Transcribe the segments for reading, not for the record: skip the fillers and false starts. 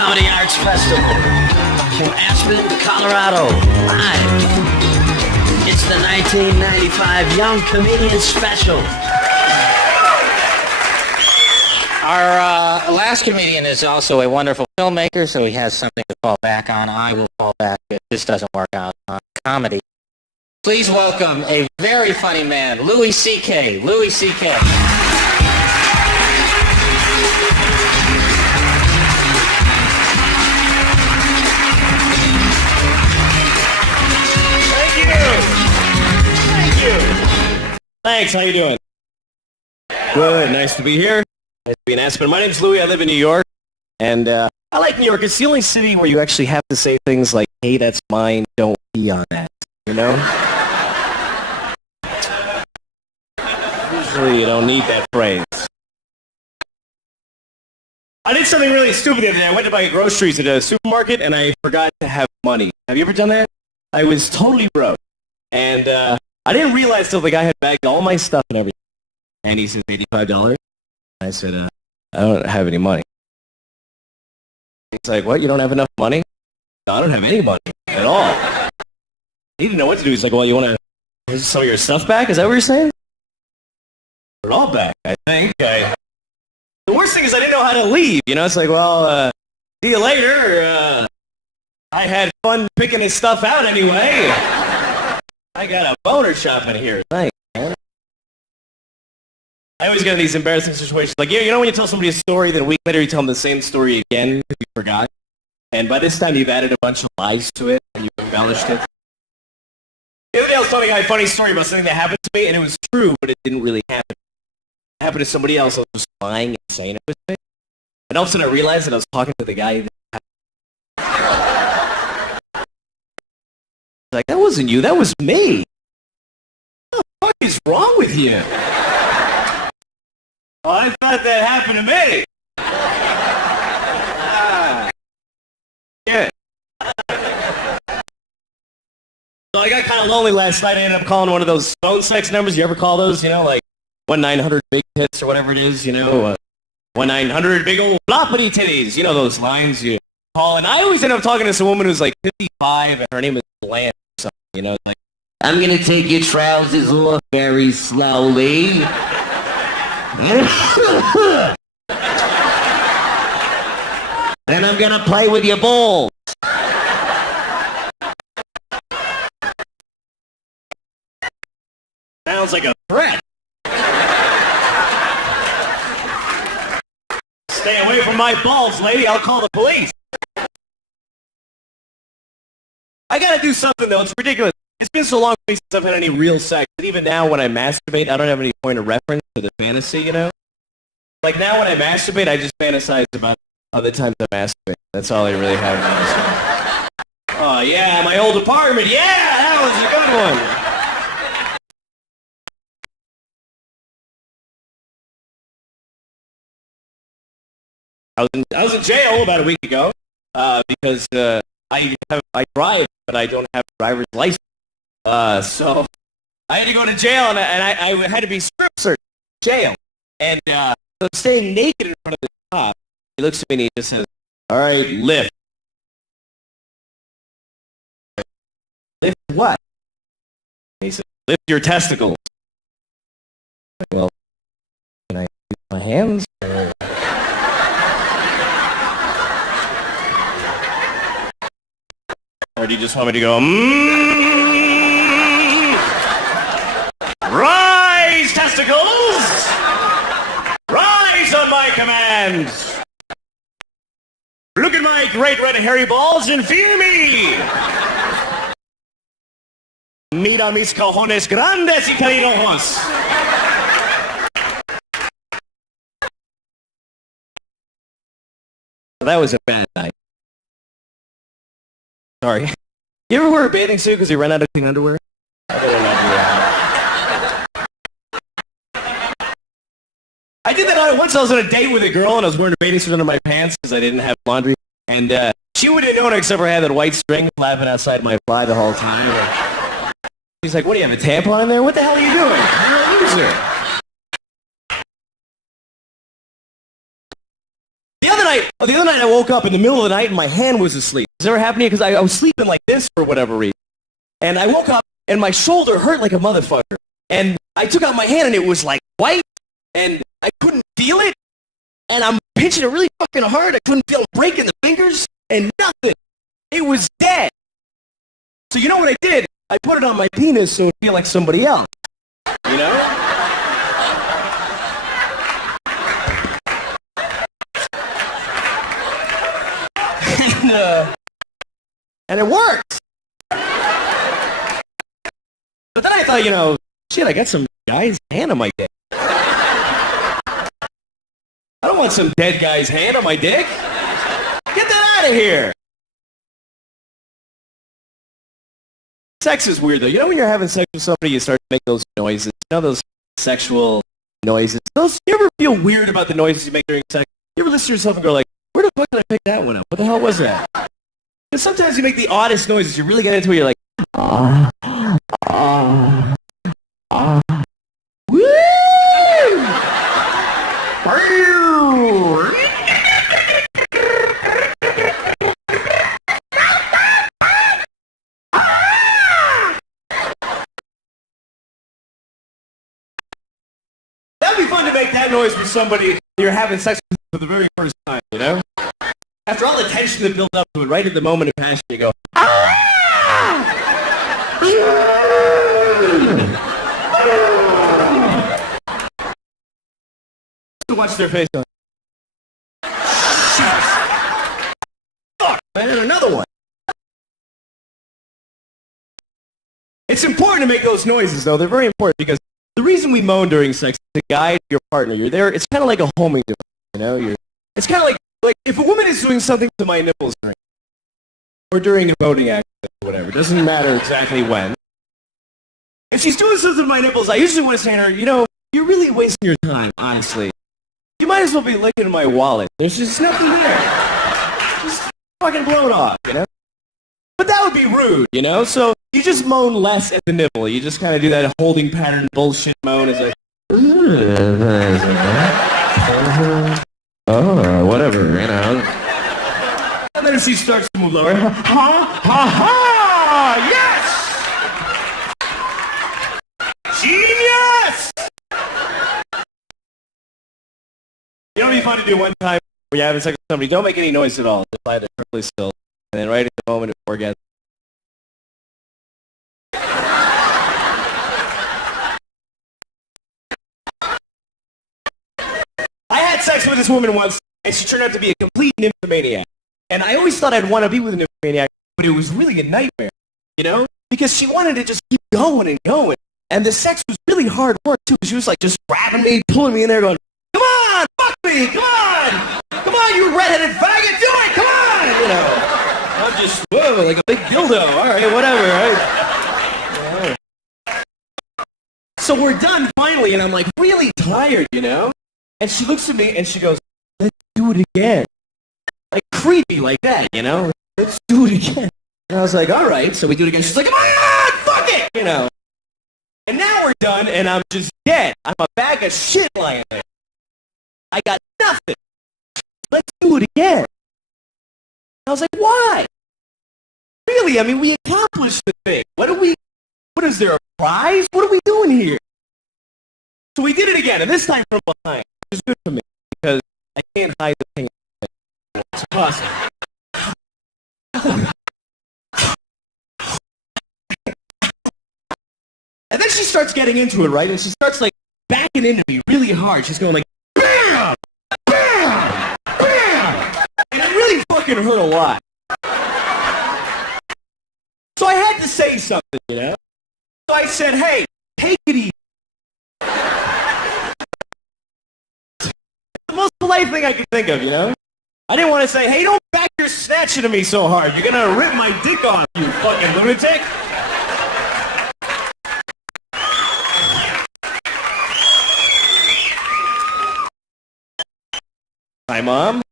Comedy Arts Festival from Aspen, Colorado. Live. It's the 1995 Young Comedian Special. Our last comedian is also a wonderful filmmaker, so he has something to fall back on. I will fall back if this doesn't work out on comedy. Please welcome a very funny man, Louis C.K. Louis C.K. Thanks, how you doing? Good, nice to be here. Nice to be in Aspen. My name's Louie, I live in New York. And I like New York. It's the only city where you actually have to say things like, hey, that's mine, don't pee on that, you know? Usually you don't need that phrase. I did something really stupid the other day. I went to buy groceries at a supermarket and I forgot to have money. Have you ever done that? I was totally broke. And I didn't realize till the guy had bagged all my stuff and everything. And he said, $85. I said, I don't have any money. He's like, what, you don't have enough money? No, I don't have any money at all. He didn't know what to do. He's like, well, you want to have some of your stuff back? Is that what you're saying? We're all back, I think. The worst thing is I didn't know how to leave. You know, it's like, well, see you later. I had fun picking his stuff out anyway. I got a boner shop in here. Thanks, man. I always get in these embarrassing situations. Like, you know when you tell somebody a story, then a week later you tell them the same story again because you forgot? And by this time you've added a bunch of lies to it and you've embellished it. The other day I was telling a funny story about something that happened to me, and it was true, but it didn't really happen. It happened to somebody else. I was just lying and saying it was me. And all of a sudden I realized that I was talking to the guy that like, that wasn't you, that was me. What the fuck is wrong with you? Oh, I thought that happened to me. Yeah. So I got kind of lonely last night. I ended up calling one of those phone sex numbers. You ever call those, you know, like 1-900-BIG-TITS or whatever it is, you know? 1-900-BIG-OLD floppity titties. You know those lines you call. And I always end up talking to some woman who's like 55 and her name is Blanche or something, you know? Like, I'm going to take your trousers off very slowly. Then I'm going to play with your balls. sounds like a threat. Stay away from my balls, lady. I'll call the police. I gotta do something, though. It's ridiculous. It's been so long since I've had any real sex. And even now, when I masturbate, I don't have any point of reference to the fantasy, you know? Like, now when I masturbate, I just fantasize about other times I masturbate. That's all I really have. Oh, yeah, my old apartment. Yeah, that was a good one. I was in jail about a week ago because I drive, but I don't have a driver's license. So I had to go to jail, and I had to be strip searched in jail. And so I'm staying naked in front of the cop. He looks at me and he just says, "All right, lift." Lift what? And he said, "Lift your testicles." Well, can I use my hands? Or do you just want me to go, Rise, testicles! Rise on my command! Look at my great red hairy balls and feel me! Mira mis cojones grandes y cariñosos! That was a bad night. Sorry. You ever wear a bathing suit because you ran out of clean underwear? I did that once. I was on a date with a girl and I was wearing a bathing suit under my pants because I didn't have laundry. And she wouldn't know it except for I had that white string flapping outside my fly the whole time. She's like, "What, do you have a tampon in there? What the hell are you doing? You're a loser." The other the other night I woke up in the middle of the night and my hand was asleep. Has this ever happened to you? Because I was sleeping like this for whatever reason. And I woke up and my shoulder hurt like a motherfucker. And I took out my hand and it was like white and I couldn't feel it. And I'm pinching it really fucking hard. I couldn't feel it breaking the fingers and nothing. It was dead. So you know what I did? I put it on my penis so it would feel like somebody else. You know? And it worked. But then I thought, you know, shit, I got some guy's hand on my dick. I don't want some dead guy's hand on my dick. Get that out of here. Sex is weird, though. You know when you're having sex with somebody, you start to make those noises. You know those sexual noises? You ever feel weird about the noises you make during sex? You ever listen to yourself and go like, where the fuck did I pick that one up? What the hell was that? Because sometimes you make the oddest noises. You really get into it, you're like, woo! That'd be fun to make that noise with somebody you're having sex with for the very first time, you know? After all the tension that built up to it, right at the moment of passion, you go, to watch their face on. Fuck, man, another one. It's important to make those noises, though. They're very important because the reason we moan during sex is to guide your partner. You're there. It's kind of like a homing device, you know? It's kind of like if a woman is doing something to my nipples during a boating accident or whatever, it doesn't matter exactly when. If she's doing something to my nipples, I usually want to say to her, you know, you're really wasting your time, honestly. You might as well be licking my wallet. There's just nothing there. Just fucking blow it off, you know? But that would be rude, you know? So you just moan less at the nipple. You just kind of do that holding pattern bullshit moan. It's like, oh, whatever, you know. And then she starts to move lower. Ha, ha, ha! Yes! Genius! You know what would be fun to do one time when you're having sex with somebody? Don't make any noise at all. Just lie there perfectly still. And then right at the moment of orgasm. I had sex with this woman once, and she turned out to be a complete nymphomaniac. And I always thought I'd want to be with a nymphomaniac, but it was really a nightmare, you know? Because she wanted to just keep going and going. And the sex was really hard work, too. She was like just grabbing me, pulling me in there, going, come on, fuck me, come on! Come on, you redheaded faggot, do it, come on! You know, I'm just, whoa, like a big dildo. All right, whatever, right? So we're done finally, and I'm like really tired, you know? And she looks at me and she goes, let's do it again. Like creepy like that, you know? Let's do it again. And I was like, all right. So we do it again. She's like, come on, fuck it, you know? And now we're done and I'm just dead. I'm a bag of shit lying there. I got nothing. Let's do it again. I was like, why? Really? I mean, we accomplished the thing. What is there, a prize? What are we doing here? So we did it again, and this time from behind. It was good for me, because I can't hide the pain. It's possible. And then she starts getting into it, right? And she starts, like, backing into me really hard. She's going like, BAM! BAM! BAM! And it really fucking hurt a lot. So I had to say something, you know? So I said, hey, take it easy. The most polite thing I could think of, you know? I didn't want to say, hey, don't back your snatch into me so hard. You're going to rip my dick off, you fucking lunatic. Hi, Mom.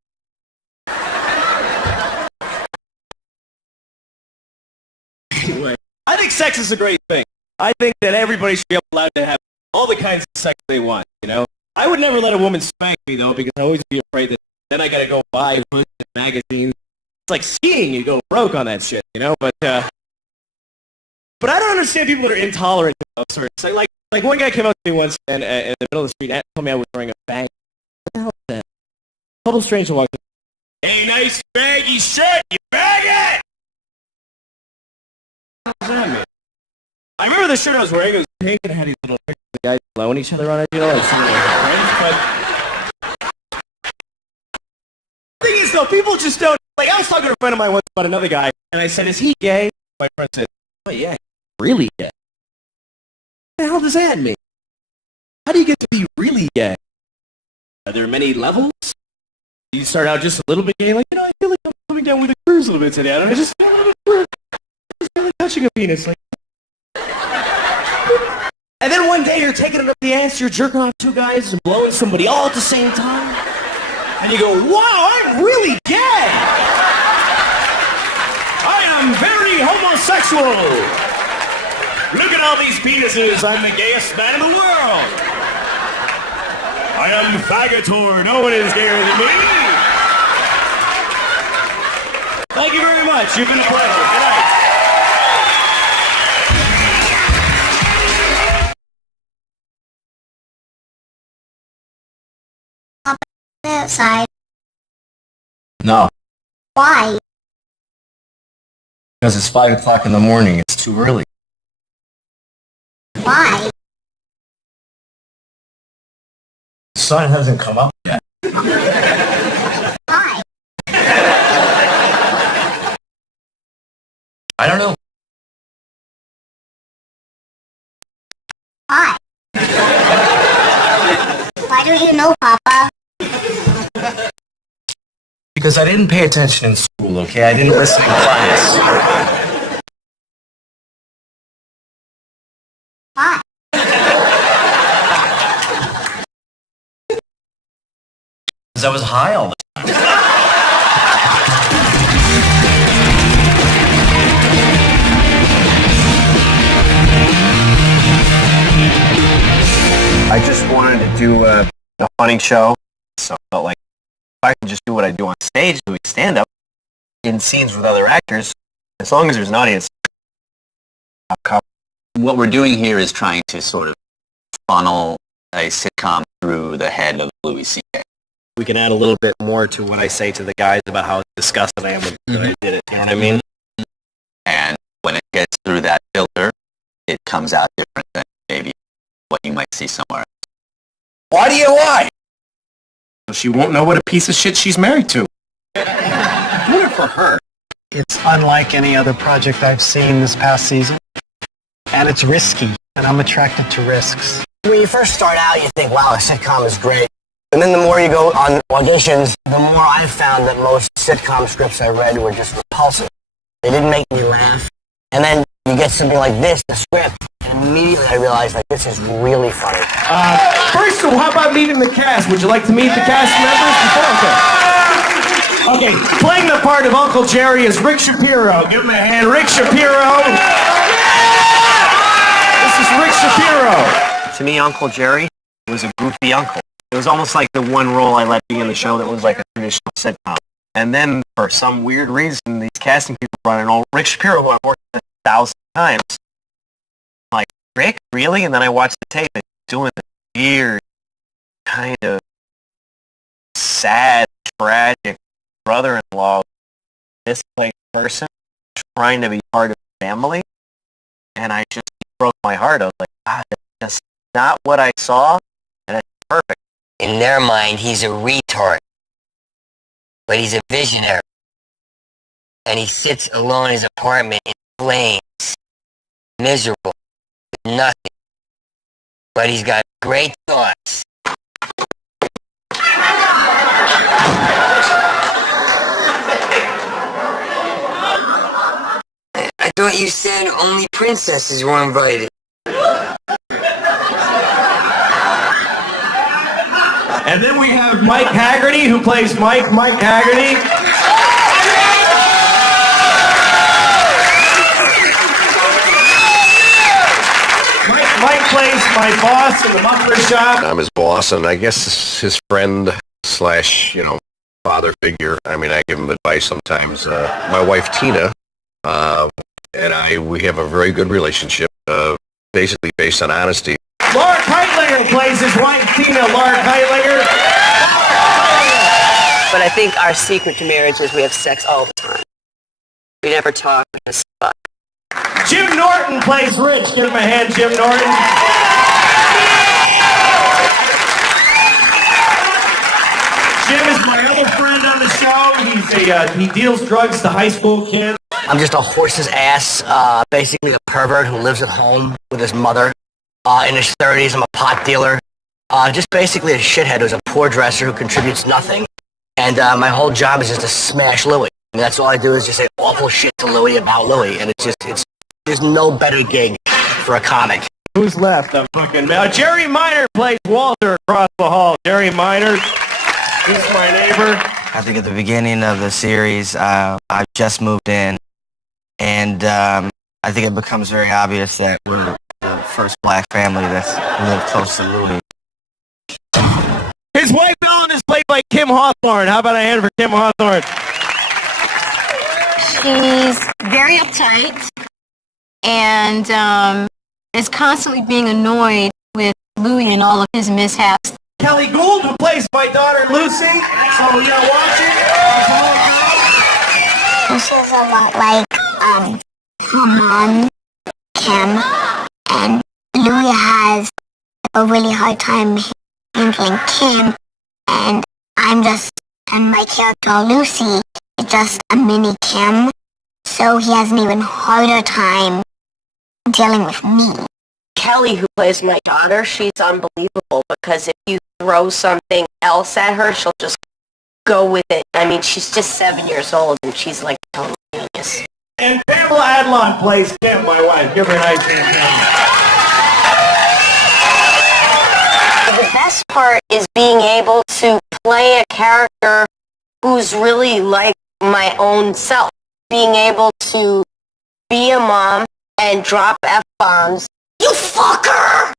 Anyway, I think sex is a great thing. I think that everybody should be allowed to have all the kinds of sex they want, you know? I would never let a woman spank me, though, because I always be afraid that Then I gotta go buy books and magazines. It's like skiing, you go broke on that shit, you know? But I don't understand people that are intolerant to those sorts. Like one guy came up to me once and in the middle of the street and told me I was wearing a bag. What the hell is that? Total stranger walked in. Hey, nice baggy shirt, you faggot! What does that mean? I remember the shirt I was wearing, it was pink and it had these little pictures of the guys blowing each other on it, you know, like some of their friends, but the thing is though, people just don't, like I was talking to a friend of mine once about another guy, and I said, is he gay? My friend said, oh yeah, really gay. What the hell does that mean? How do you get to be really gay? Are there many levels? You start out just a little bit gay, like, you know, I feel like I'm coming down with a cruise a little bit today. I don't know, just feel a little bit, just feel like touching a penis, like. And then one day you're taking it up the ass, you're jerking off two guys and blowing somebody all at the same time. And you go, wow, I'm really gay. I am very homosexual. Look at all these penises. I'm the gayest man in the world. I am faggotor. No one is gayer than me. Thank you very much. You've been a pleasure. Good night. Outside. No, Why? because it's 5 o'clock in the morning. It's too early. Why? The sun hasn't come up yet. Why? I don't know. Why? Why don't you know, Papa? Because I didn't pay attention in school, okay? I didn't listen in class. Why? Because I was high all the time. I just wanted to do a funny show, so I felt like if I could just do what I do on stage, doing stand-up, in scenes with other actors, as long as there's an audience, I'll come. What we're doing here is trying to sort of funnel a sitcom through the head of Louis C.K. We can add a little bit more to what I say to the guys about how disgusted I am when I did it. You know what I mean? And when it gets through that filter, it comes out different than maybe what you might see somewhere else. Why do you lie? She won't know what a piece of shit she's married to. Do it for her. It's unlike any other project I've seen this past season. And it's risky, and I'm attracted to risks. When you first start out, you think, wow, a sitcom is great. And then the more you go on auditions, the more I've found that most sitcom scripts I read were just repulsive. They didn't make me laugh. And then you get something like this, the script, and immediately I realized, like, this is really funny. First of all, how about meeting the cast? Would you like to meet the cast members before? Okay, playing the part of Uncle Jerry is Rick Shapiro. Give him a hand, Rick Shapiro. This is Rick Shapiro. To me, Uncle Jerry was a goofy uncle. It was almost like the one role I let be in the show that was like a traditional sitcom. And then, for some weird reason, these casting people brought in old Rick Shapiro, who I've worked with 1,000 times. I'm like, Rick, really? And then I watched the tape and doing the weird, kind of sad, tragic brother-in-law, displaced person, trying to be part of the family. And I just broke my heart. I was like, God, that's just not what I saw, and it's perfect. In their mind, he's a retard. But he's a visionary. And he sits alone in his apartment in flames, miserable, with nothing. But he's got great thoughts. I thought you said only princesses were invited. And then we have Mike Haggerty, who plays Mike Haggerty. Mike plays my boss in the muffler shop. I'm his boss, and I guess his friend slash, father figure. I mean, I give him advice sometimes. My wife Tina and we have a very good relationship, basically based on honesty. Laura Keitlinger plays his wife Tina. Laura Keitlinger. But I think our secret to marriage is we have sex all the time. We never talk, we just fuck. Jim Norton plays Rich. Give him a hand, Jim Norton. Jim is my other friend on the show. He deals drugs to high school kids. I'm just a horse's ass, basically a pervert who lives at home with his mother. In his 30s, I'm a pot dealer. Just basically a shithead who's a poor dresser who contributes nothing. And my whole job is just to smash Louie. I mean, that's all I do is just say awful shit to Louie about Louie. And there's no better gig for a comic. Who's left? I'm fucking... Jerry Minor plays Walter across the hall. Jerry Minor. He's my neighbor. I think at the beginning of the series, I just moved in. And I think it becomes very obvious that we're the first black family that's lived close to Louie. His wife Ellen is played by Kim Hawthorne. How about a hand for Kim Hawthorne? She's very uptight and is constantly being annoyed with Louie and all of his mishaps. Kelly Gould, who plays my daughter Lucy. So you know, watch it. She's a lot like her mom, Kim, and Louie has a really hard time handling Kim, and my character Lucy is just a mini Kim, so he has an even harder time dealing with me. Kelly, who plays my daughter, she's unbelievable because if you throw something else at her, she'll just go with it. I mean, she's just 7 years old and she's like total genius. And Pamela Adlon plays Kim, my wife. Give her a nice hand. The best part is being able to play a character who's really like my own self. Being able to be a mom and drop F-bombs, you fucker!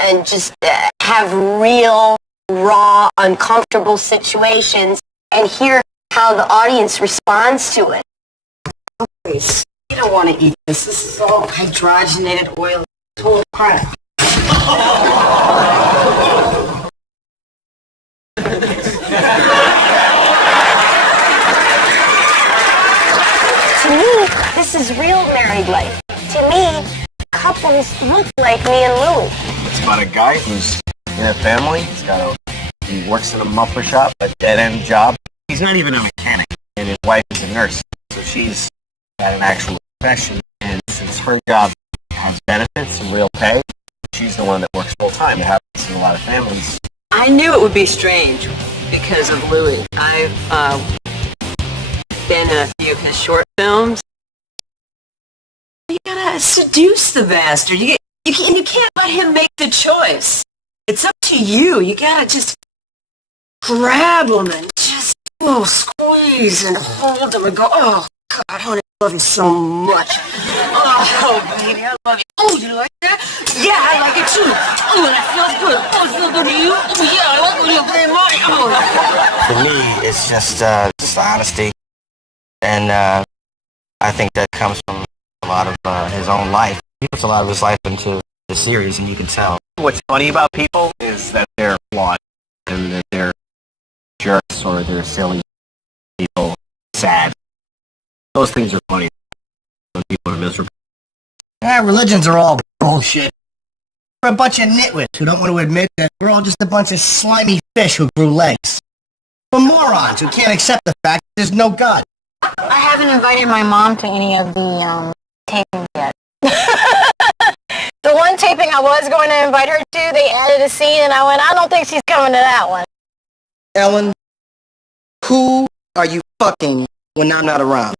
And just have real, raw, uncomfortable situations and hear how the audience responds to it. You don't want to eat this. This is all hydrogenated oil. Total crap. To me, this is real married life. To me, couples look like me and Louie. It's about a guy who's in a family. He works in a muffler shop, a dead-end job. He's not even a mechanic, and his wife is a nurse. So she's got an actual profession, and since her job has benefits and real pay, she's the one that works full-time. It happens in a lot of families. I knew it would be strange because of Louie. I've been in a few of his short films. You gotta seduce the bastard. You can't let him make the choice. It's up to you. You gotta just grab him and just squeeze and hold him and go, oh, God, honey, I love you so much. Oh, baby, I love you. Oh, you like that? Yeah, I like it too. Oh, that feels good. Oh, it feels good to you? Oh, yeah, I like when you're playing money. Oh. For me, it's just honesty. And I think that comes from a lot of his own life. He puts a lot of his life into the series, and you can tell. What's funny about people is that they're flawed and that they're jerks or they're silly people, sad. Those things are funny when people are miserable. Religions are all bullshit. We're a bunch of nitwits who don't want to admit that we're all just a bunch of slimy fish who grew legs. We're morons who can't accept the fact that there's no God. I haven't invited my mom to any of the tapings yet. The one taping I was going to invite her to, they added a scene and I went, I don't think she's coming to that one. Ellen, who are you fucking when I'm not around?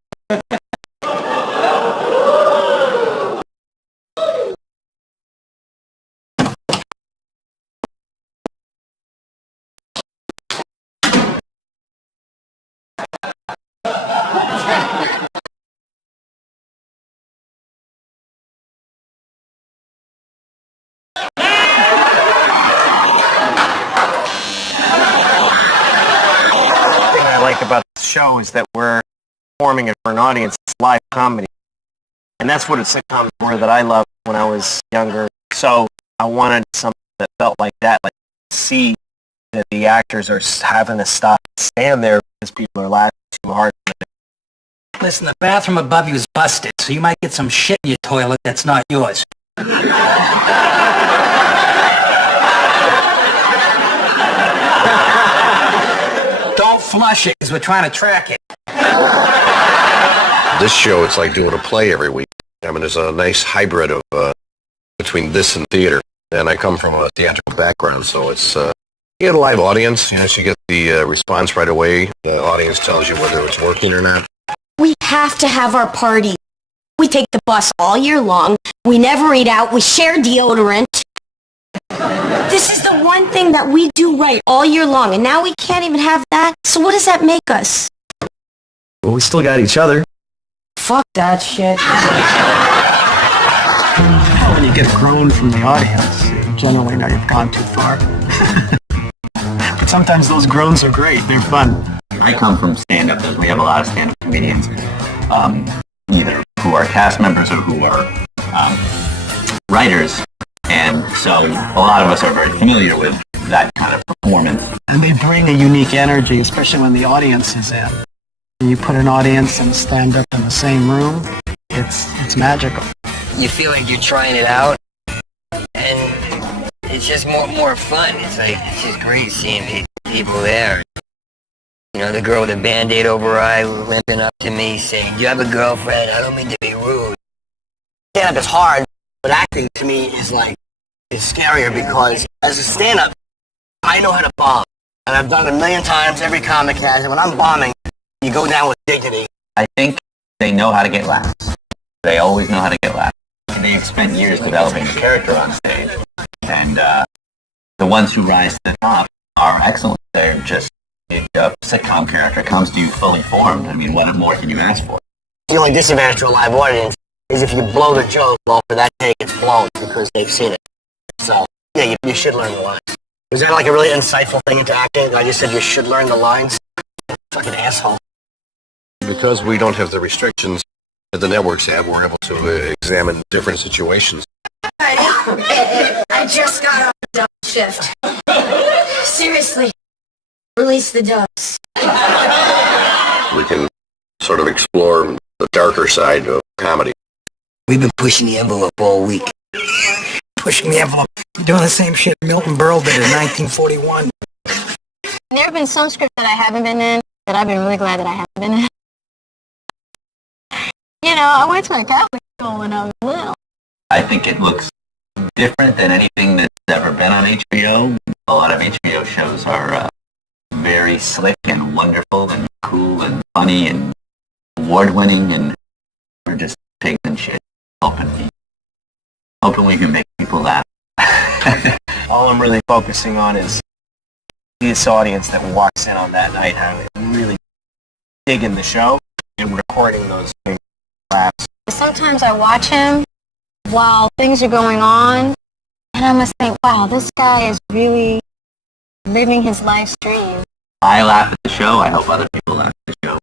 performing it for an audience. It's live comedy. And that's what a sitcoms were that I loved when I was younger. So I wanted something that felt like that, like see that the actors are having to stop and stand there because people are laughing too hard. Listen, the bathroom above you is busted, so you might get some shit in your toilet that's not yours. Don't flush it, because we're trying to track it. This show, it's like doing a play every week. I mean, there's a nice hybrid of between this and theater. And I come from a theatrical background, so it's you get a live audience. You know, so you get the response right away. The audience tells you whether it's working or not. We have to have our party. We take the bus all year long. We never eat out. We share deodorant. This is the one thing that we do right all year long, and now we can't even have that? So what does that make us? Well, we still got each other. Fuck that shit. When you get a groan from the audience, you generally know you've gone too far. But sometimes those groans are great. They're fun. I come from stand-up. We have a lot of stand-up comedians, either who are cast members or who are writers. And so a lot of us are very familiar with that kind of performance. And they bring a unique energy, especially when the audience is in. You put an audience and stand-up in the same room, it's magical. You feel like you're trying it out, and it's just more fun. It's just great seeing people there. You know, the girl with a Band-Aid over her eye limping up to me saying, "Do you have a girlfriend? I don't mean to be rude." Stand-up is hard, but acting to me is scarier because as a stand-up, I know how to bomb. And I've done it a million times, every comic has, and when I'm bombing, you go down with dignity. I think they know how to get laughs. They always know how to get laughs. They've spent years developing a character on stage. And the ones who rise to the top are excellent. They're just, a sitcom character comes to you fully formed. I mean, what more can you ask for? The only disadvantage to a live audience is if you blow the joke, well, for that take, it's blown because they've seen it. So, yeah, you should learn the lines. Was that like a really insightful thing into acting? I just said you should learn the lines? Fucking asshole. Because we don't have the restrictions that the networks have, we're able to examine different situations. I just got off the dub shift. Seriously, release the dubs. We can sort of explore the darker side of comedy. We've been pushing the envelope all week. Pushing the envelope. Doing the same shit Milton Berle did in 1941. There have been some scripts that I haven't been in that I've been really glad that I haven't been in. You know, I went to a Catholic school when I was little. I think it looks different than anything that's ever been on HBO. A lot of HBO shows are very slick and wonderful and cool and funny and award-winning, and we're just pigs and shit, hoping we can make people laugh. All I'm really focusing on is this audience that walks in on that night, how they really digging the show and recording those laughs. Sometimes I watch him while things are going on, and I must think, wow, this guy is really living his life stream. I laugh at the show. I hope other people laugh at the show.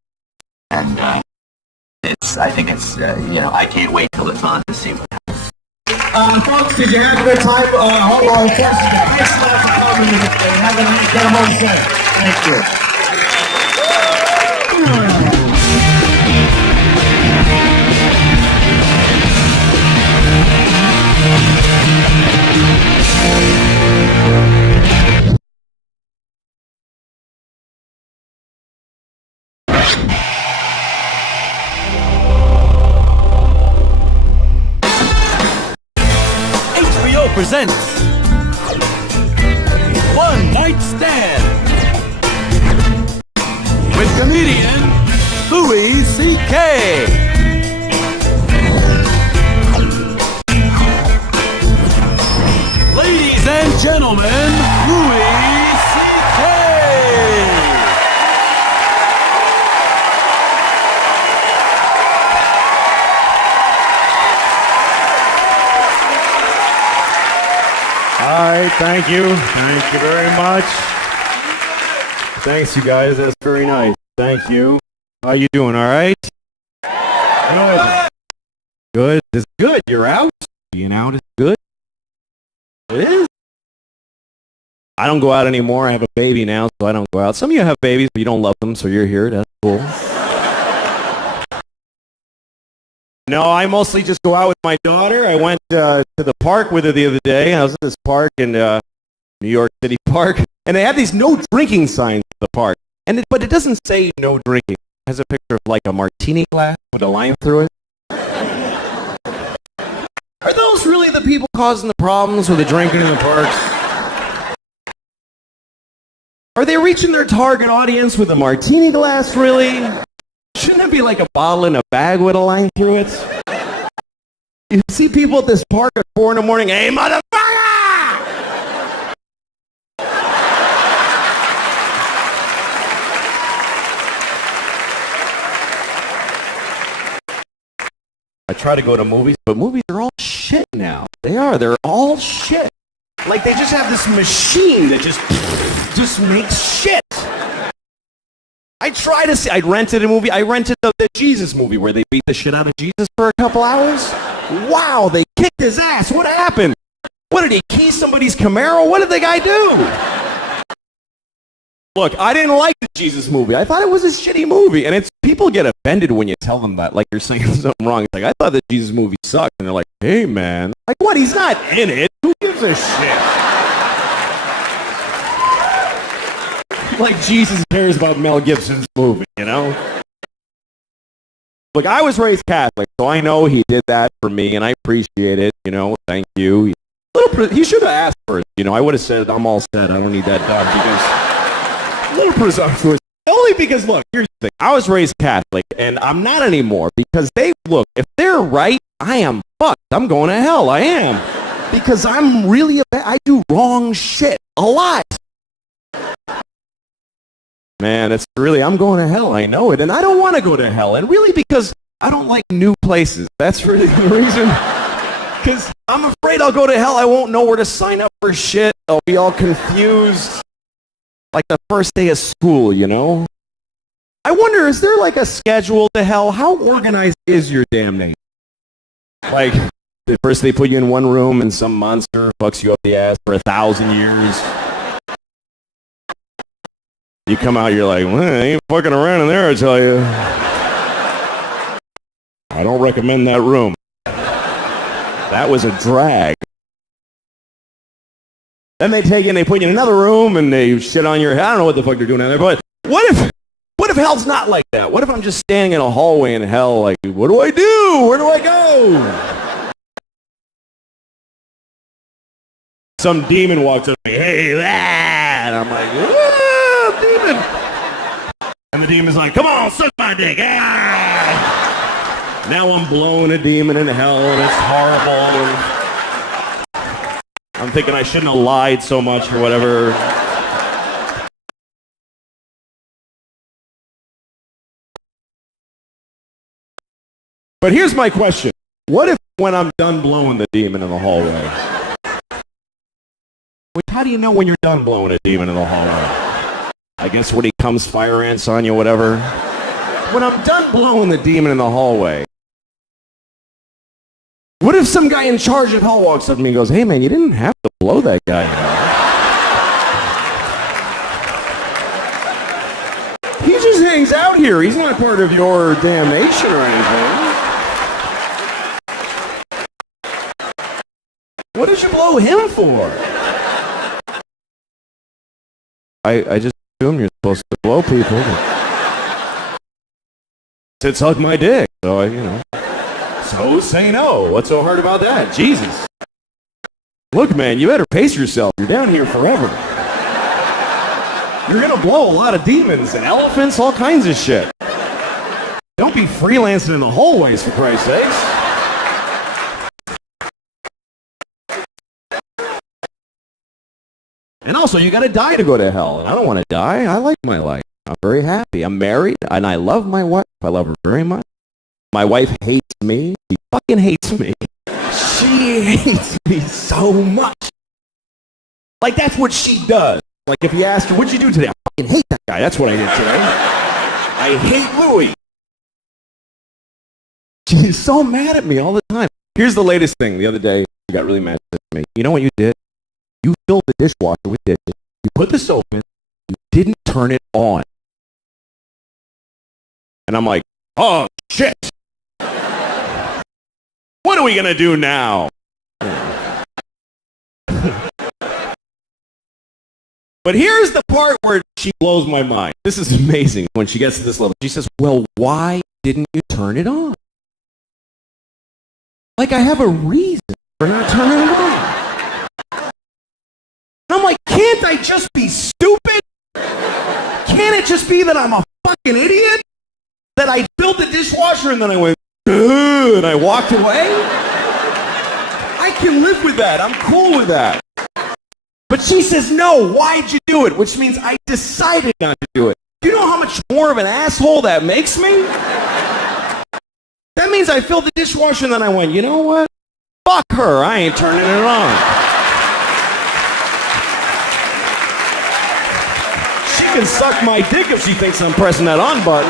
And I think it's, I can't wait till it's on to see what happens. Folks, did you have a good time? Hold on, thanks a lot for coming today. Have a nice day. Thank you. HBO presents One Night Stand with comedian Louis C.K. Ladies and gentlemen, Louis C.K. All right, thank you. Thank you very much. Thanks, you guys. That's very nice. Thank you. How you doing? All right? Good. Good. It's good. You're out. Being out is good. It is. I don't go out anymore. I have a baby now, so I don't go out. Some of you have babies, but you don't love them, so you're here. That's cool. No, I mostly just go out with my daughter. I went to the park with her the other day. I was at this park in New York City Park, and they had these no drinking signs at the park. But it doesn't say no drinking. It has a picture of like a martini glass with a line through it. Are those really the people causing the problems with the drinking in the parks? Are they reaching their target audience with a martini glass, really? Shouldn't it be like a bottle in a bag with a line through it? You see people at this park at 4 in the morning, hey, motherfucker! I try to go to movies, but movies are all shit now. They are. They're all shit. Like they just have this machine that just makes shit. I try to see. I rented a movie. I rented the Jesus movie where they beat the shit out of Jesus for a couple hours. Wow, they kicked his ass. What happened? What did he key somebody's Camaro? What did the guy do? Look, I didn't like the Jesus movie. I thought it was a shitty movie. And people get offended when you tell them that, like you're saying something wrong. It's like, I thought the Jesus movie sucked. And they're like, hey, man. Like, what? He's not in it. Who gives a shit? Like Jesus cares about Mel Gibson's movie, you know? Look, I was raised Catholic, so I know he did that for me, and I appreciate it, you know? Thank you. He should have asked first, you know? I would have said, I'm all set. I don't need that dog, because... A little presumptuous. Only because, look, here's the thing. I was raised Catholic, and I'm not anymore because look, if they're right, I am fucked. I'm going to hell. I am. Because I'm really I do wrong shit a lot. Man, it's really, I'm going to hell. I know it, and I don't want to go to hell. And really because I don't like new places. That's really the reason. Because I'm afraid I'll go to hell. I won't know where to sign up for shit. I'll be all confused. Like the first day of school, you know? I wonder, is there like a schedule to hell? How organized is your damnation? Like, first they put you in one room and some monster fucks you up the ass for 1,000 years. You come out, you're like, well, I ain't fucking around in there, I tell you. I don't recommend that room. That was a drag. Then they take you and they put you in another room and they shit on your head. I don't know what the fuck they're doing out there, but what if hell's not like that? What if I'm just standing in a hallway in hell like, what do I do? Where do I go? Some demon walks up to me, hey, and I'm like, ah, demon. And the demon's like, come on, suck my dick. Ah. Now I'm blowing a demon in hell and it's horrible. I'm thinking I shouldn't have lied so much or whatever. But here's my question. What if when I'm done blowing the demon in the hallway? How do you know when you're done blowing a demon in the hallway? I guess when he comes fire ants on you, whatever. When I'm done blowing the demon in the hallway, what if some guy in charge of hell walks up to me and goes, hey man, you didn't have to blow that guy. He just hangs out here. He's not part of your damnation or anything. What did you blow him for? I just assume you're supposed to blow people. Said suck my dick, so you know. So say no. What's so hard about that? Jesus. Look, man, you better pace yourself. You're down here forever. You're gonna blow a lot of demons and elephants, all kinds of shit. Don't be freelancing in the hallways, for Christ's sakes. And also, you gotta die to go to hell. And I don't want to die. I like my life. I'm very happy. I'm married, and I love my wife. I love her very much. My wife hates me. She fucking hates me. She hates me so much. Like, that's what she does. Like, if you ask her, what'd you do today? I fucking hate that guy. That's what I did today. I hate Louie. She's so mad at me all the time. Here's the latest thing. The other day, she got really mad at me. You know what you did? You filled the dishwasher with dishes. You put the soap in. You didn't turn it on. And I'm like, oh, shit. What are we going to do now? But here's the part where she blows my mind. This is amazing when she gets to this level. She says, well, why didn't you turn it on? Like I have a reason for not turning it on. And I'm like, can't I just be stupid? Can't it just be that I'm a fucking idiot? That I built the dishwasher and then I went, ugh, and I walked away? I can live with that. I'm cool with that. But she says, no, why'd you do it? Which means I decided not to do it. Do you know how much more of an asshole that makes me? That means I filled the dishwasher and then I went, you know what? Fuck her, I ain't turning it on. She can suck my dick if she thinks I'm pressing that on button.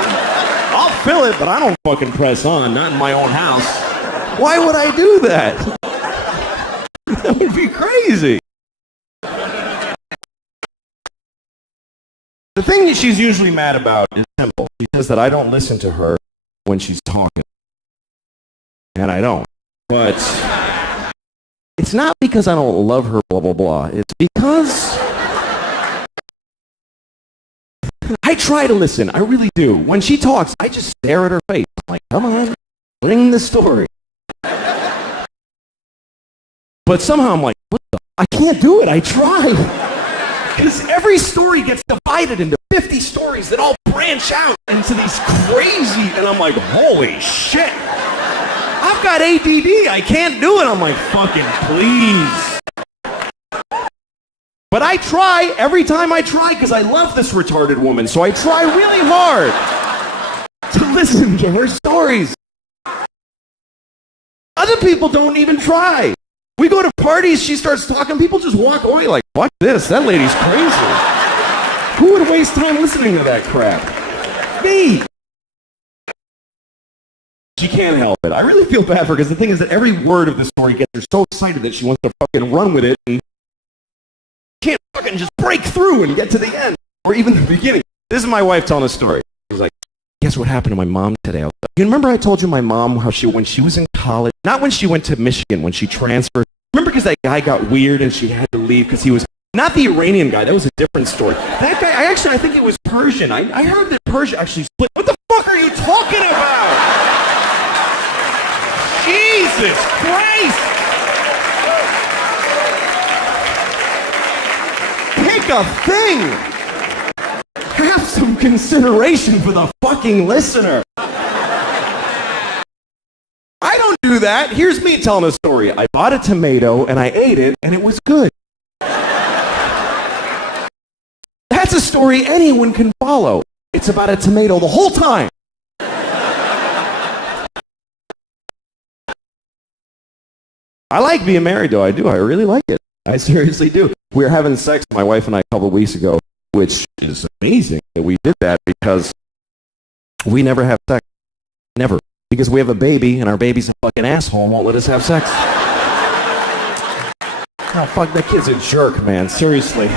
I'll fill it, but I don't fucking press on, not in my own house. Why would I do that? That would be crazy. The thing that she's usually mad about is simple. She says that I don't listen to her when she's talking. And I don't. But it's not because I don't love her, blah, blah, blah. It's because I try to listen. I really do. When she talks, I just stare at her face. I'm like, come on, bring the story. But somehow I'm like, what the? I can't do it. I try. Because every story gets divided into 50 stories that all branch out into these crazy, and I'm like, holy shit. I've got ADD. I can't do it. I'm like, fucking please. But I try every time I try because I love this retarded woman. So I try really hard to listen to her stories. Other people don't even try. We go to parties, she starts talking, people just walk away like, fuck this, that lady's crazy. Who would waste time listening to that crap? Me. She can't help it. I really feel bad for her because the thing is that every word of the story gets her so excited that she wants to fucking run with it and can't fucking just break through and get to the end or even the beginning. This is my wife telling a story. She's like, guess what happened to my mom today? You remember I told you my mom how when she was in college, not when she went to Michigan, when she transferred. Remember because that guy got weird and she had to leave because he was, not the Iranian guy, that was a different story. That guy, I think it was Persian. I heard that Persia actually split. What the fuck are you talking about? Jesus Christ! Pick a thing! Have some consideration for the fucking listener. I don't do that. Here's me telling a story. I bought a tomato and I ate it and it was good. That's a story anyone can follow. It's about a tomato the whole time. I like being married though. I do. I really like it. I seriously do. We were having sex, my wife and I, a couple of weeks ago, which is amazing that we did that because we never have sex. Never. Because we have a baby, and our baby's a fucking asshole and won't let us have sex. Oh, fuck, that kid's a jerk, man. Seriously.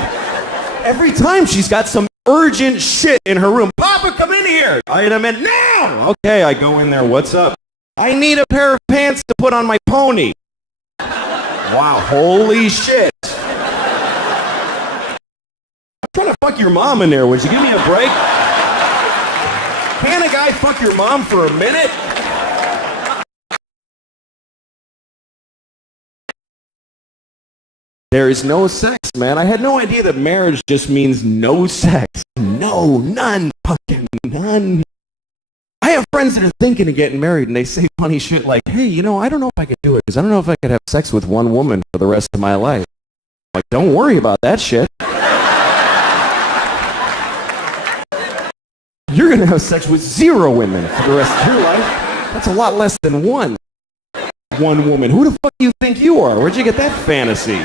Every time she's got some urgent shit in her room. Papa, come in here! I'm in now! Okay, I go in there. What's up? I need a pair of pants to put on my pony. Wow, holy shit. I'm trying to fuck your mom in there. Would you give me a break? Can a guy fuck your mom for a minute? There is no sex, man. I had no idea that marriage just means no sex. No, none, fucking none. I have friends that are thinking of getting married, and they say funny shit like, hey, you know, I don't know if I could do it, because I don't know if I could have sex with one woman for the rest of my life. Like, don't worry about that shit. You're going to have sex with 0 women for the rest of your life. That's a lot less than one woman. Who the fuck do you think you are? Where'd you get that fantasy?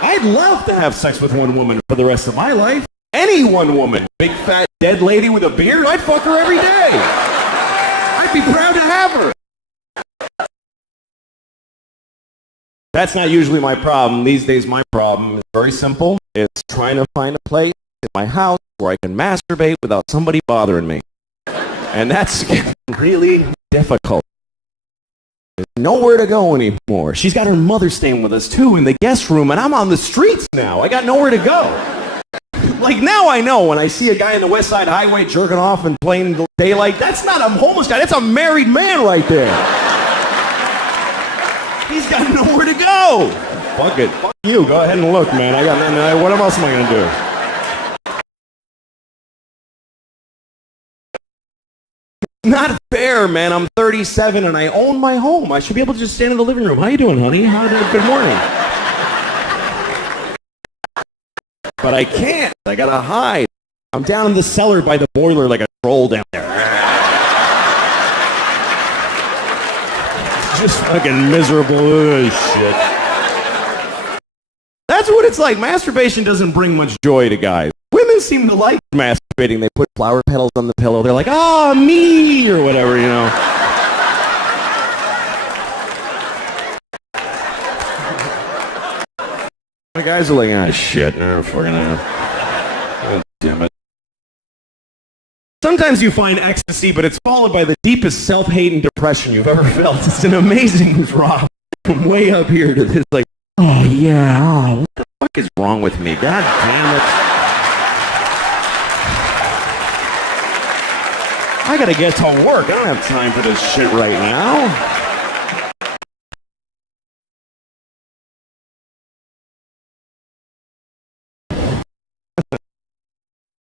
I'd love to have sex with one woman for the rest of my life. Any one woman, big fat dead lady with a beard, I'd fuck her every day. I'd be proud to have her. That's not usually my problem. These days my problem is very simple. It's trying to find a place in my house where I can masturbate without somebody bothering me. And that's really difficult. There's nowhere to go anymore. She's got her mother staying with us too in the guest room, and I'm on the streets now. I got nowhere to go. Like now I know when I see a guy on the West Side Highway jerking off and playing daylight, that's not a homeless guy, that's a married man right there. He's got nowhere to go. Fuck it. Fuck you. Go ahead and look, man. I got nothing. What else am I gonna do? It's not fair, man. I'm 37 and I own my home. I should be able to just stand in the living room. How you doing, honey? Good morning. But I can't. I gotta hide. I'm down in the cellar by the boiler like a troll down there. Just fucking miserable as shit. That's what it's like. Masturbation doesn't bring much joy to guys. Women seem to like masturbating. They put flower petals on the pillow. They're like, ah, me, or whatever, you know. The guys are like, ah, shit. Oh, damn it. Sometimes you find ecstasy, but it's followed by the deepest self-hate and depression you've ever felt. It's an amazing drop from way up here to this, like, oh yeah, what the fuck is wrong with me? God damn it. I gotta get to work. I don't have time for this shit right now.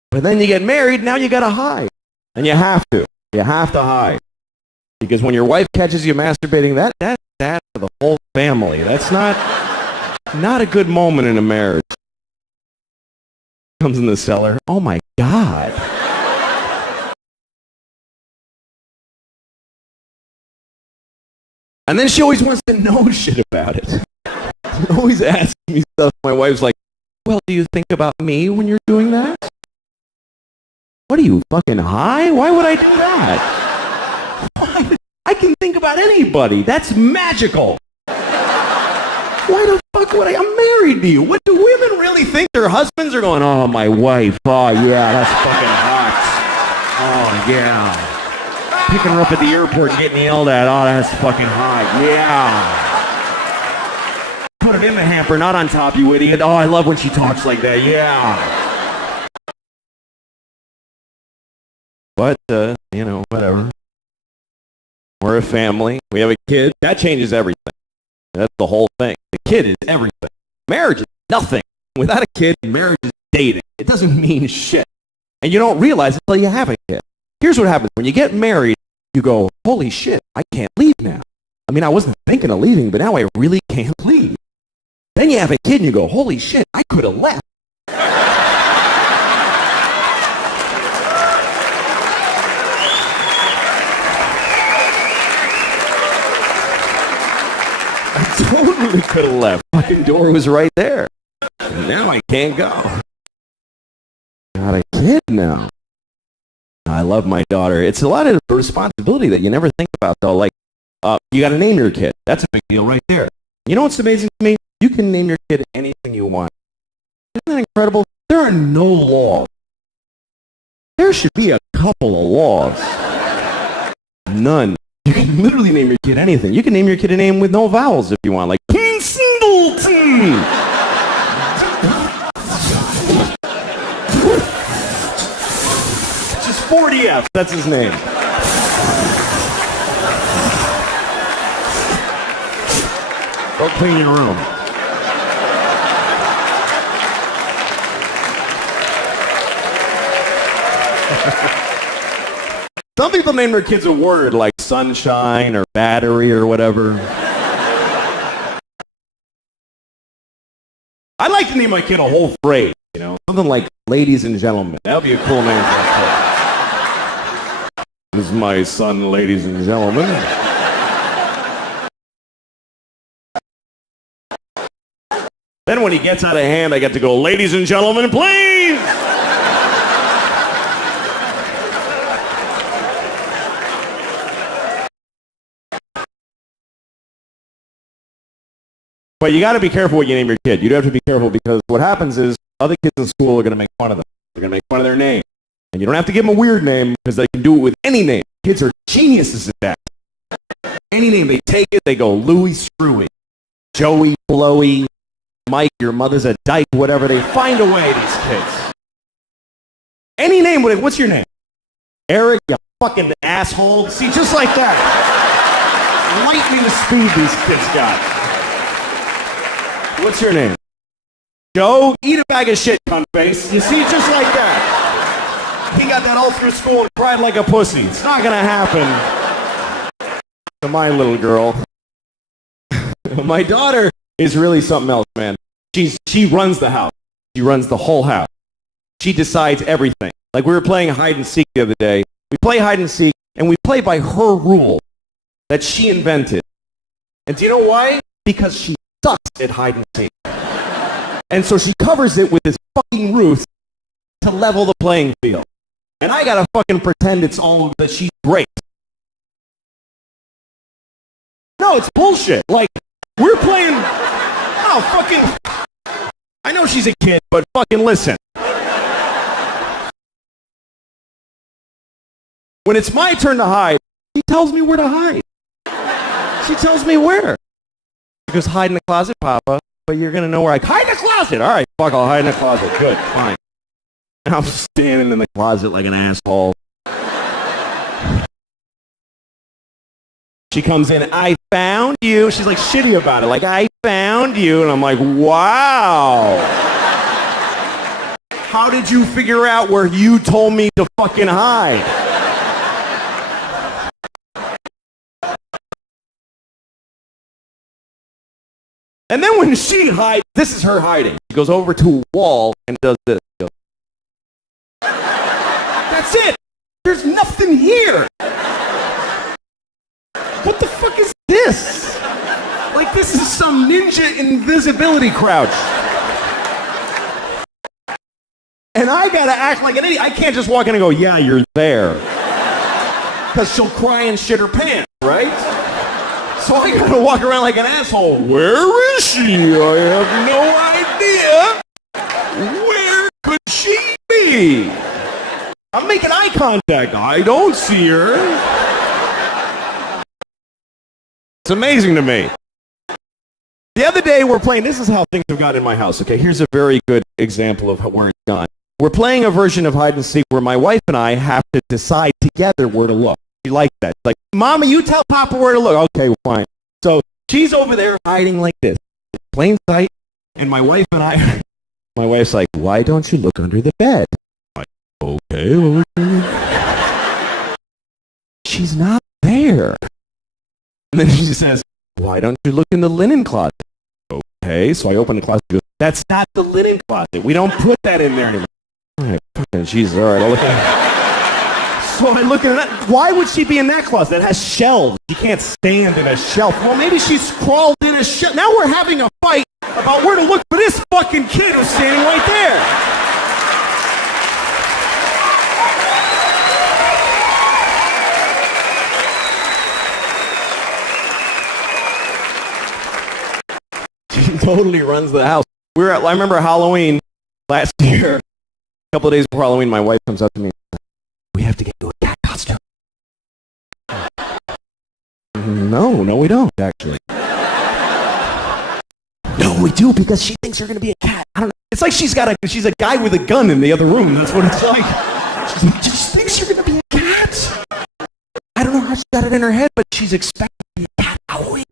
But then you get married, now you gotta hide. And you have to. You have to hide. Because when your wife catches you masturbating, that's sad for the whole family. That's not a good moment in a marriage. Comes in the cellar. Oh my God. And then she always wants to know shit about it. She always asks me stuff. My wife's like, well, do you think about me when you're doing that? What are you, fucking high? Why would I do that? Why? I can think about anybody. That's magical. Why the fuck would I? I'm married to you. What do women really think their husbands are going, oh, my wife. Oh, yeah, that's fucking hot. Oh, yeah. Picking her up at the airport and getting yelled at. Oh, that's fucking hot. Yeah. Put it in the hamper, not on top, you idiot. Oh, I love when she talks like that. Yeah. But, you know, whatever. We're a family. We have a kid. That changes everything. That's the whole thing. The kid is everything. Marriage is nothing. Without a kid, marriage is dating. It doesn't mean shit. And you don't realize it until you have a kid. Here's what happens. When you get married, you go, holy shit, I can't leave now. I mean, I wasn't thinking of leaving, but now I really can't leave. Then you have a kid and you go, holy shit, I could have left. Totally could have left. Fucking door was right there. And now I can't go. Got a kid now. I love my daughter. It's a lot of responsibility that you never think about, though. Like, you got to name your kid. That's a big deal right there. You know what's amazing to me? You can name your kid anything you want. Isn't that incredible? There are no laws. There should be a couple of laws. None. You can literally name your kid anything. You can name your kid a name with no vowels if you want, like King Singleton. Just 40F, that's his name. Go clean your room. Some people name their kids a word like sunshine or battery or whatever. I'd like to name my kid a whole phrase, you know, something like ladies and gentlemen. That would be a cool name for a kid. This is my son, ladies and gentlemen. Then when he gets out of hand, I get to go, ladies and gentlemen, please! But you got to be careful what you name your kid. You do have to be careful because what happens is other kids in school are going to make fun of them. They're going to make fun of their name. And you don't have to give them a weird name because they can do it with any name. Kids are geniuses at that. Any name they take it, they go Louie Screwy, Joey Blowy, Mike, your mother's a dyke, whatever. They find a way, these kids. Any name, what's your name? Eric, you fucking asshole. See, just like that. Lightning speed these kids got. What's your name? Joe, eat a bag of shit, cunt face. You see, just like that. He got that all through school and cried like a pussy. It's not gonna happen to my little girl. My daughter is really something else, man. She runs the house. She runs the whole house. She decides everything. Like we were playing hide and seek the other day. We play hide and seek, and we play by her rule that she invented. And do you know why? Because she sucks at hide and seek. And so she covers it with this fucking roof to level the playing field. And I gotta fucking pretend it's all that she's great. No, it's bullshit. Like, we're playing... Oh, fucking... I know she's a kid, but fucking listen. When it's my turn to hide, she tells me where to hide. She tells me where. She goes, hide in the closet, Papa. But you're going to know where I... Hide in the closet! All right, fuck, I'll hide in the closet. Good, fine. And I'm standing in the closet like an asshole. She comes in, I found you. She's like shitty about it. Like, I found you. And I'm like, wow. How did you figure out where you told me to fucking hide? And then when she hides, this is her hiding. She goes over to a wall and does this. That's it. There's nothing here. What the fuck is this? Like this is some ninja invisibility crouch. And I gotta act like an idiot. I can't just walk in and go, yeah, you're there. Because she'll cry and shit her pants, right? So I gotta walk around like an asshole. Where is she? I have no idea. Where could she be? I'm making eye contact. I don't see her. It's amazing to me. The other day we're playing, this is how things have gotten in my house, okay? Here's a very good example of where it's gone. We're playing a version of hide and seek where my wife and I have to decide together where to look. She likes that. She's like, Mama, you tell Papa where to look. Okay, fine. So she's over there hiding like this, plain sight, and my wife and I, my wife's like, why don't you look under the bed? I'm like, okay, well, she's not there. And then she says, why don't you look in the linen closet? Okay, so I open the closet. She goes, that's not the linen closet. We don't put that in there anymore. All right, fucking Jesus, all right, I'll look at it. So I look at that. Why would she be in that closet? It has shelves. You can't stand in a shelf. Well, maybe she's crawled in a shelf. Now we're having a fight about where to look for this fucking kid who's standing right there. She totally runs the house. I remember Halloween last year. A couple of days before Halloween, my wife comes up to me. We have to get you a cat costume. No, we don't, actually. No, we do, because she thinks you're going to be a cat. I don't know. It's like she's a guy with a gun in the other room. That's what it's like. She just thinks you're going to be a cat. I don't know how she got it in her head, but she's expecting to be a cat Halloween.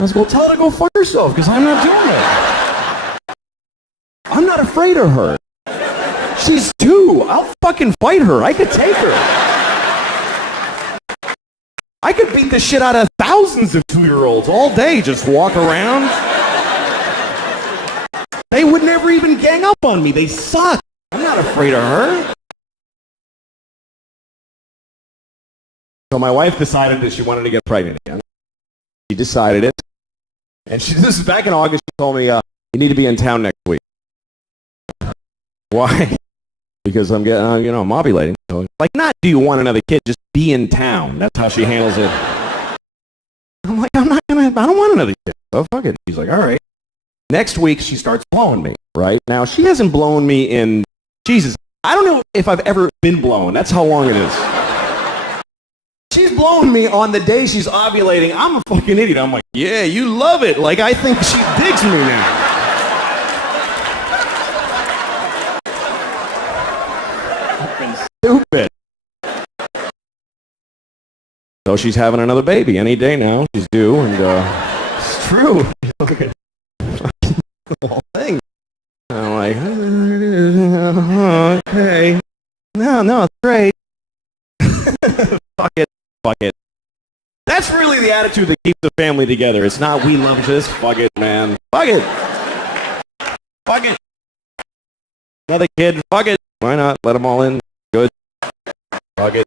I was going, tell her to go fuck herself, because I'm not doing it. I'm not afraid of her. She's 2. I'll fucking fight her. I could take her. I could beat the shit out of thousands of 2-year-olds all day. Just walk around. They would never even gang up on me. They suck. I'm not afraid of her. So my wife decided that she wanted to get pregnant again. She decided it. And this is back in August. She told me, you need to be in town next week. Why? Because I'm getting, I'm ovulating. So, like, not do you want another kid, just be in town. That's how she handles it. I'm like, I'm not going don't want another kid. Oh, fuck it. She's like, all right. Next week, she starts blowing me, right? Now, she hasn't blown me in, Jesus, I don't know if I've ever been blown. That's how long it is. She's blowing me on the day she's ovulating. I'm a fucking idiot. I'm like, yeah, you love it. Like, I think she digs me now. Stupid. So she's having another baby any day now. She's due, and it's true. The whole thing. I'm like, okay. No, it's great. Fuck it. That's really the attitude that keeps the family together. It's not, we love this. Fuck it, man. Fuck it. Another kid. Fuck it. Why not? Let them all in. Good. Fuck it.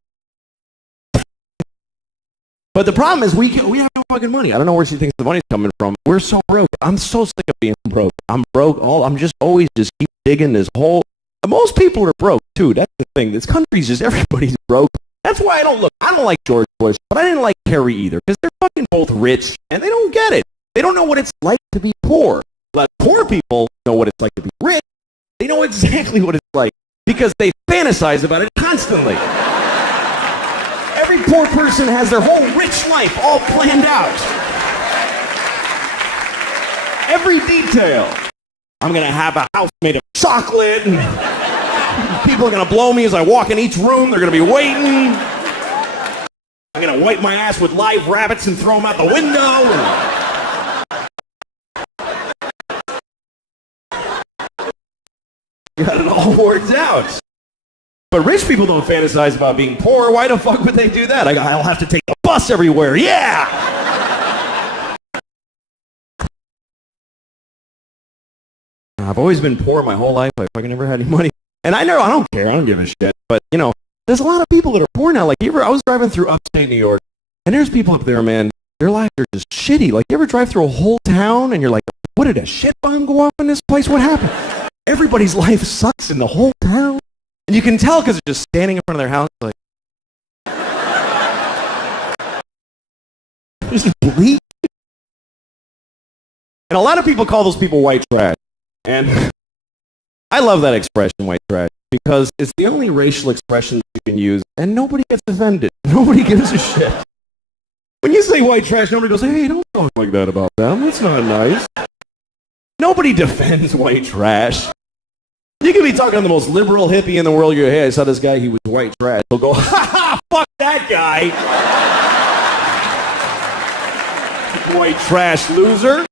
But the problem is we have no fucking money. I don't know where she thinks the money's coming from. We're so broke. I'm so sick of being broke. I'm broke. I'm just always just keep digging this hole. Most people are broke too. That's the thing. This country's just everybody's broke. That's why I don't like George Bush, but I didn't like Kerry either, because they're fucking both rich and they don't get it. They don't know what it's like to be poor. But poor people know what it's like to be rich. They know exactly what it's like because they fantasize about it constantly. Every poor person has their whole rich life all planned out. Every detail. I'm going to have a house made of chocolate, and people are going to blow me as I walk in each room. They're going to be waiting. I'm going to wipe my ass with live rabbits and throw them out the window. Got it all worked out. But rich people don't fantasize about being poor. Why the fuck would they do that? I'll have to take the bus everywhere. Yeah! I've always been poor my whole life. I fucking never had any money. And I don't care. I don't give a shit. But, there's a lot of people that are poor now. Like, I was driving through upstate New York, and there's people up there, man, their lives are just shitty. Like, you ever drive through a whole town, and you're like, what, did a shit bomb go off in this place? What happened? Everybody's life sucks in the whole town. And you can tell because they're just standing in front of their house like, just bleak. And a lot of people call those people white trash. And I love that expression, white trash, because it's the only racial expression you can use, and nobody gets offended. Nobody gives a shit. When you say white trash, nobody goes, hey, don't talk like that about them. That's not nice. Nobody defends white trash. You can be talking to the most liberal hippie in the world. You go, hey, I saw this guy, he was white trash. He'll go, ha ha, fuck that guy. White trash loser.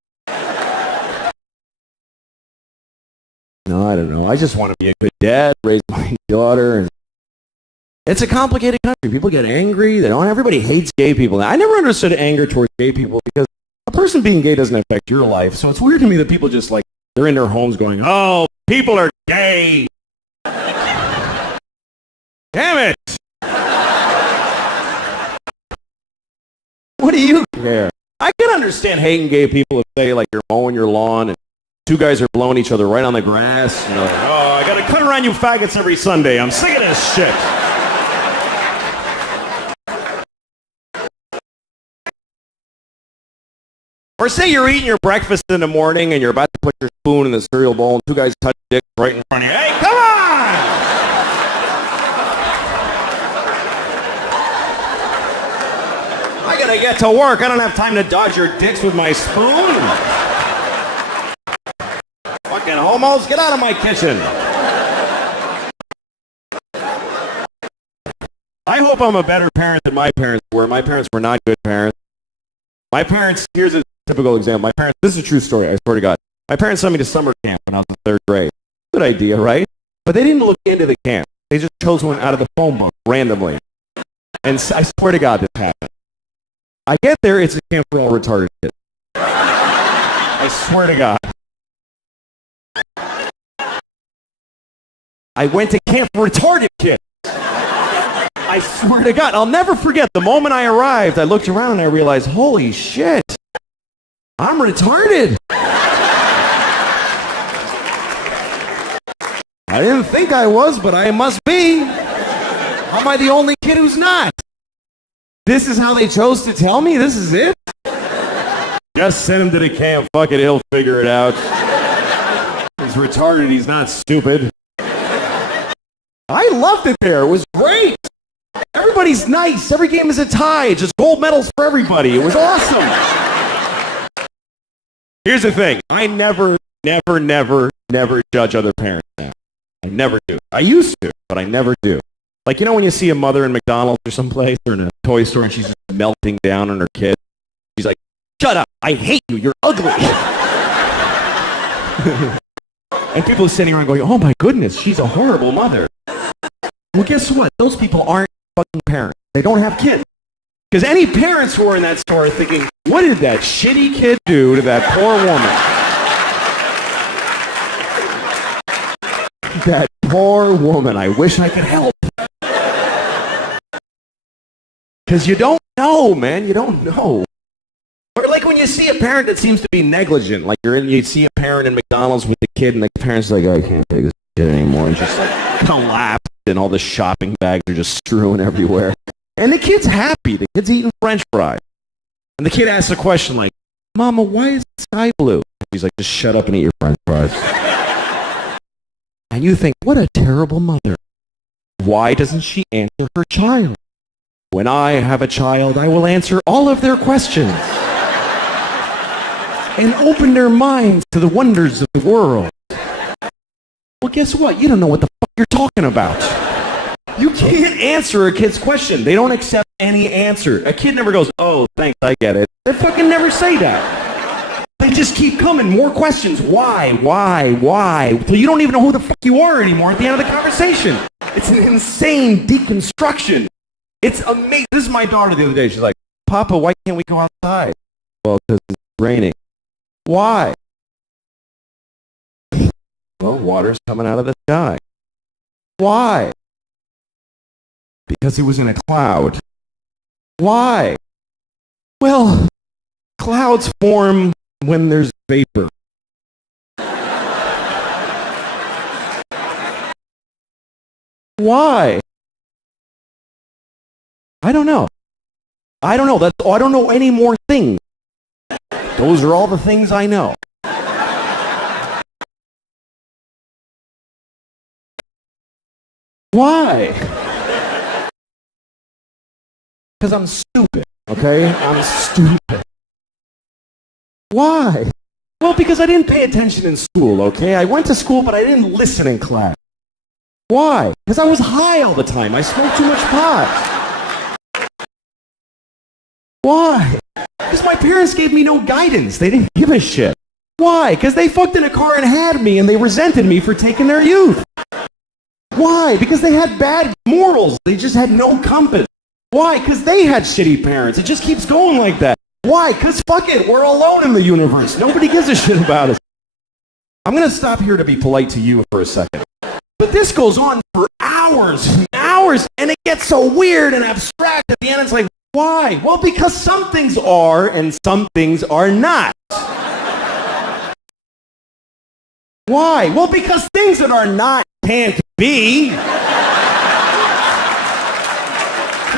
No, I don't know. I just want to be a good dad, raise my daughter. And it's a complicated country. People get angry. Everybody hates gay people. Now, I never understood anger towards gay people because a person being gay doesn't affect your life. So it's weird to me that people just they're in their homes going, oh, people are gay. Damn it. What do you care? I can understand hating gay people if you're mowing your lawn and two guys are blowing each other right on the grass. And like, oh, I gotta cut around you faggots every Sunday. I'm sick of this shit. Or say you're eating your breakfast in the morning and you're about to put your spoon in the cereal bowl and two guys touch dicks right in front of you. Hey, come on! I gotta get to work. I don't have time to dodge your dicks with my spoon. Fucking homos, get out of my kitchen. I hope I'm a better parent than my parents were. My parents were not good parents. My parents, here's a typical example. This is a true story, I swear to God. My parents sent me to summer camp when I was in 3rd grade. Good idea, right? But they didn't look into the camp. They just chose one out of the phone book randomly. And I swear to God this happened. I get there, it's a camp for all retarded kids. I swear to God. I went to camp for retarded kids. I swear to God, I'll never forget the moment I arrived. I looked around and I realized, holy shit, I'm retarded. I didn't think I was, but I must be. Am I the only kid who's not? This is how they chose to tell me? This is it? Just send him to the camp. Fuck it, he'll figure it out. He's retarded, he's not stupid. I loved it there. It was great. Everybody's nice. Every game is a tie. Just gold medals for everybody. It was awesome. Here's the thing. I never judge other parents now. I never do. I used to, but I never do. Like, you know when you see a mother in McDonald's or someplace or in a toy store and she's just melting down on her kid? She's like, shut up. I hate you. You're ugly. And people are sitting around going, oh my goodness, she's a horrible mother. Well, guess what? Those people aren't fucking parents. They don't have kids. Because any parents who are in that store are thinking, what did that shitty kid do to that poor woman? That poor woman. I wish I could help. Because you don't know, man. You don't know. Or like when you see a parent that seems to be negligent. Like you see a parent in McDonald's with the kid and the parent's like, I can't take this kid anymore. And just like collapsed and all the shopping bags are just strewn everywhere. And the kid's happy. The kid's eating French fries. And the kid asks a question like, Mama, why is the sky blue? He's like, just shut up and eat your French fries. And you think, what a terrible mother. Why doesn't she answer her child? When I have a child, I will answer all of their questions and open their minds to the wonders of the world. Well, guess what? You don't know what the fuck you're talking about. You can't answer a kid's question. They don't accept any answer. A kid never goes, oh, thanks, I get it. They fucking never say that. They just keep coming. More questions. Why? Till you don't even know who the fuck you are anymore at the end of the conversation. It's an insane deconstruction. It's amazing. This is my daughter the other day. She's like, Papa, why can't we go outside? Well, because it's raining. Why? Well, water's coming out of the sky. Why? Because he was in a cloud. Why? Well, clouds form when there's vapor. Why? I don't know. I don't know. I don't know any more things. Those are all the things I know. Why? Because I'm stupid, okay? I'm stupid. Why? Well, because I didn't pay attention in school, okay? I went to school, but I didn't listen in class. Why? Because I was high all the time. I smoked too much pot. Why? Because my parents gave me no guidance. They didn't give a shit. Why? Because they fucked in a car and had me, and they resented me for taking their youth. Why? Because they had bad morals. They just had no compass. Why? Because they had shitty parents. It just keeps going like that. Why? Because fuck it, we're alone in the universe. Nobody gives a shit about us. I'm going to stop here to be polite to you for a second. But this goes on for hours and hours, and it gets so weird and abstract at the end. It's like, why? Well, because some things are and some things are not. Why? Well, because things that are not can't be.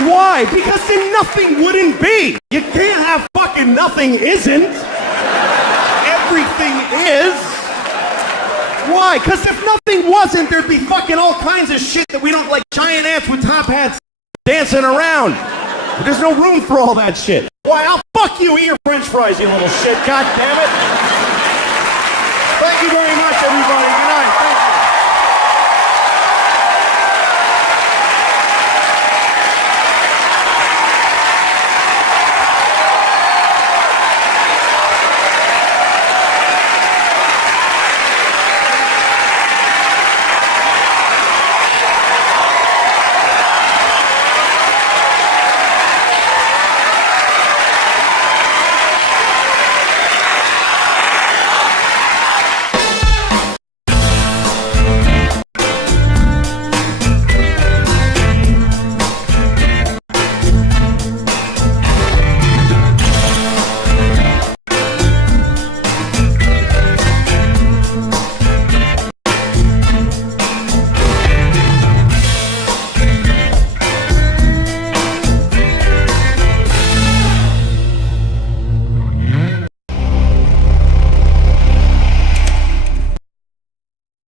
Why? Because then nothing wouldn't be. You can't have fucking nothing isn't. Everything is. Why? Because if nothing wasn't, there'd be fucking all kinds of shit that we don't like, giant ants with top hats dancing around. There's no room for all that shit. Why? I'll fuck you, eat your French fries, you little shit. God damn it. Thank you very much.